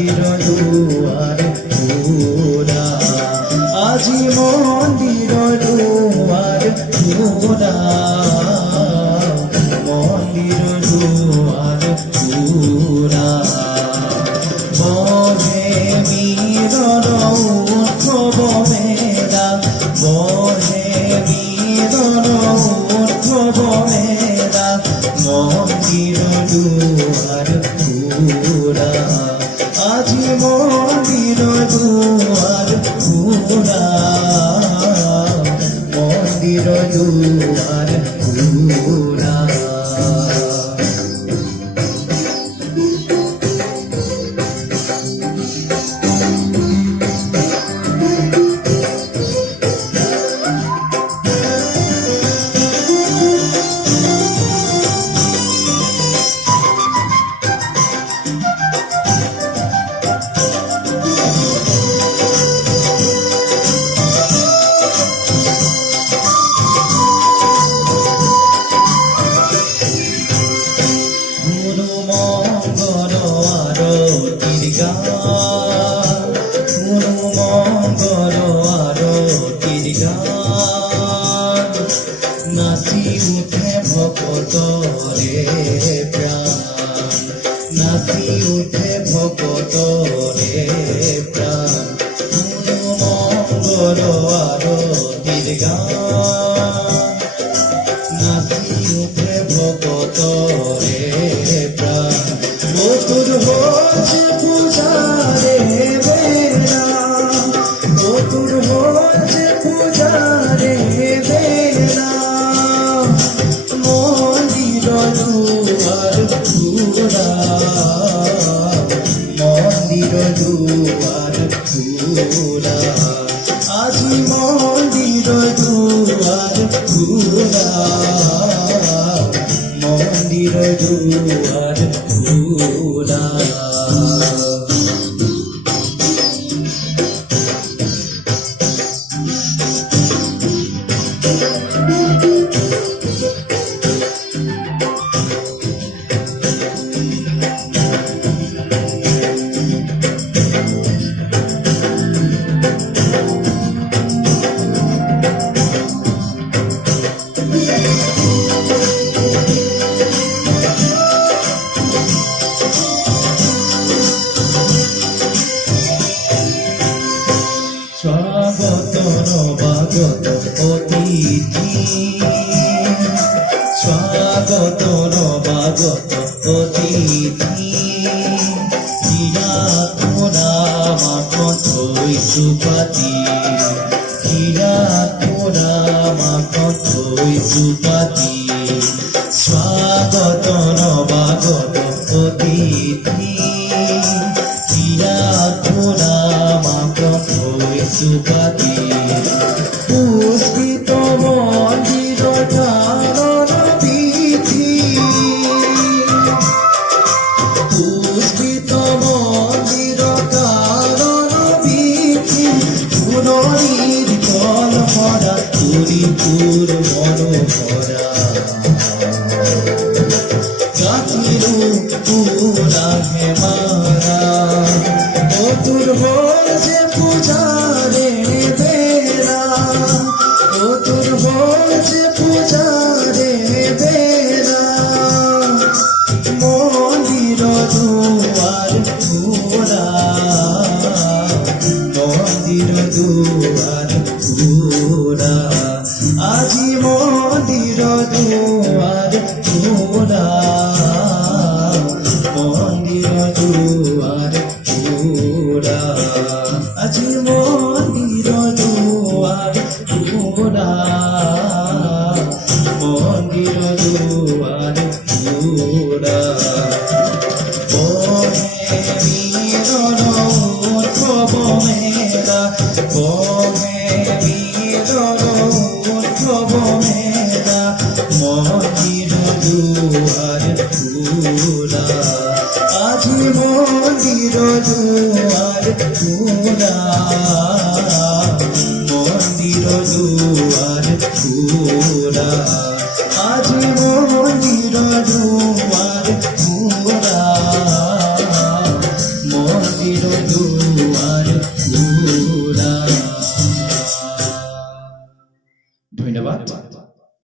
মন্দির দুয়ার খোলা আজি মন্দির দুয়ার খোলা মন্দির দুয়ার খোলা বহে মিলন উৎসব মেলা বহে মিলন উৎসব মেলা মন্দির দুয়ার খোলা আজি মন্দির দুয়ার খোলা মন্দির দুয়ার খোলা নাচি উঠে ভকতৰে প্ৰাণ নাচি উঠে ভকতৰে প্ৰাণ মংগল আৰতিৰ গান নাচি উঠে ভকতৰে প্ৰাণ মধুৰ হৈছে পূজাৰে বেলা মধুৰ হৈছে পূজাৰে বেলা মন্দির দুয়ার খোলা মন্দির দুয়ার খোলা আজি মন্দির দুয়ার খোলা মন্দির দুয়ার খোলা স্বাগত নবাগত অতিথি স্বাগত নবাগত অতিথি হিয়া তোৰা মাকত থৈছো পাতি হিয়া তোৰা মাকত থৈছো পাতি স্বাগত নবাগত অতিথি হিয়া তোৰা মাকত সুপাতি পুষ্পিত মন্দির ধারণ বিধি পুষ্পিত মন্দির ধারণ বিধি পুনরির জল ভরা পুরীপুর মনোহরা গাছিরু পুরা হেমারা মধুর হয়েছে পূজারে বেলা মধুর হয়েছে পূজারে বেলা মন্দির দুয়ার খোলা মন্দির দুয়ার খোলা আজি মন্দির দুয়ার খোলা মন্দির দুয়ার খোলা আজি মন্দির দুয়ার খোলা মন্দির দুয়ার খোলা বহে মিলন উৎসব মেলা বহে মিলন উৎসব মেলা মন্দির দুয়ার খোলা আজি মন্দির দুয়ার খোলা মন্দির দুয়ার খোলা আজি মন্দির দুয়ার